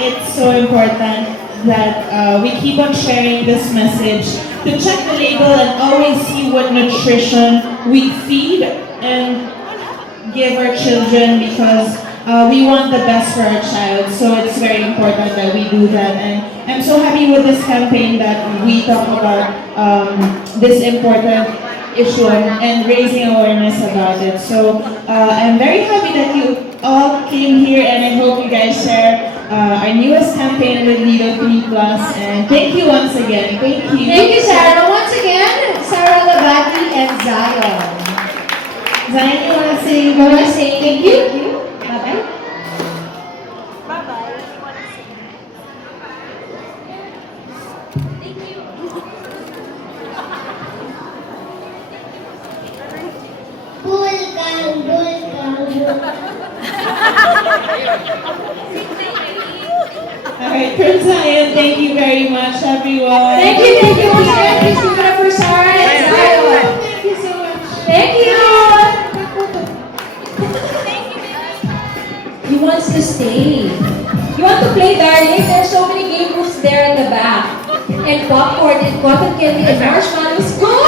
it's so important that we keep on sharing this message, to check the label and always see what nutrition we feed and give our children, because we want the best for our child. So it's very important that we do that. And I'm so happy with this campaign that we talk about this important issue and raising awareness about it. So I'm very happy that you all came here, and I hope you guys share our newest campaign with Lido 3 Plus. And thank you once again. Thank you. Thank you, Sarah. Once again, Sarah Labati and Zion. Zion, you want to say You want to say thank you? Bye-bye. Alright, from Zion, thank you very much, everyone. Thank you. Please give it up for Sarah and Zion. Thank you so much. Thank you. He wants to stay. You want to play, darling? There's so many game rooms there in the back. And popcorn and cotton candy and marshmallows. Go!